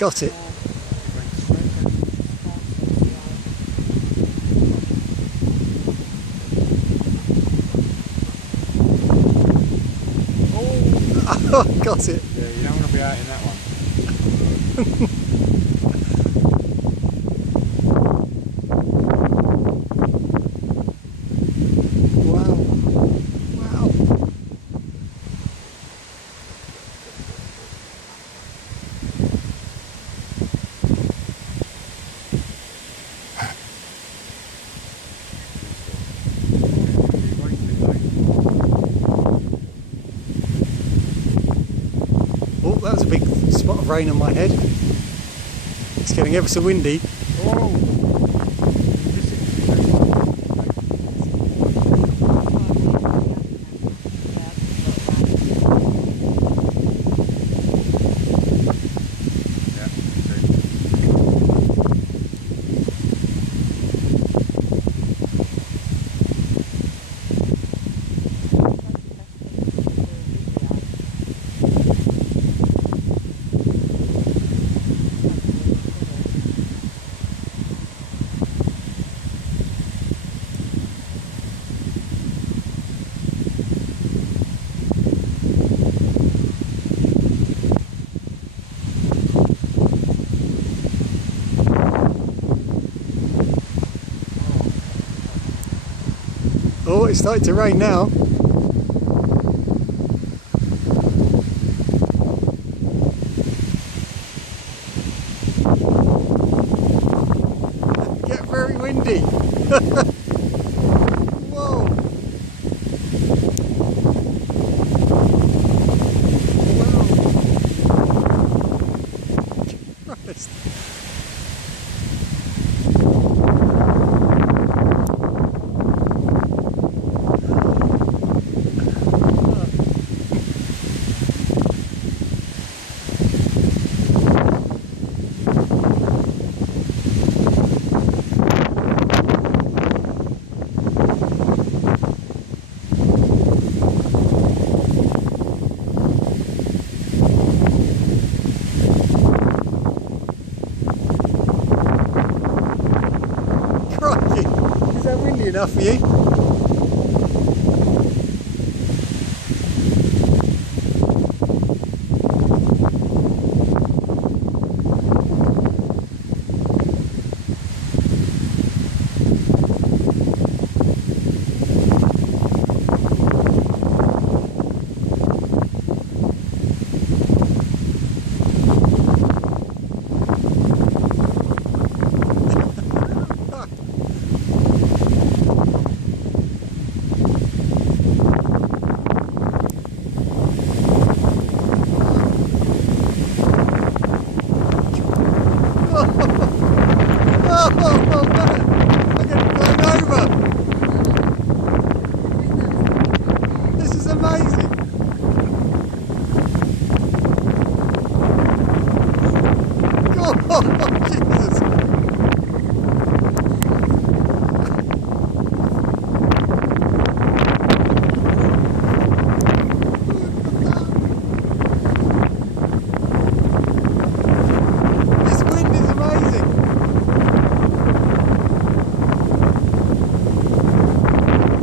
got it. Oh, got it. Yeah, you don't want to be out in that one. Wow. Wow. Oh, that was a big spot of rain on my head. It's getting ever so windy. Oh. Oh, it's starting to rain now. Get very windy. Whoa. Wow. Christ. Is that windy enough for you? Oh man, I'm getting blown over. This is amazing.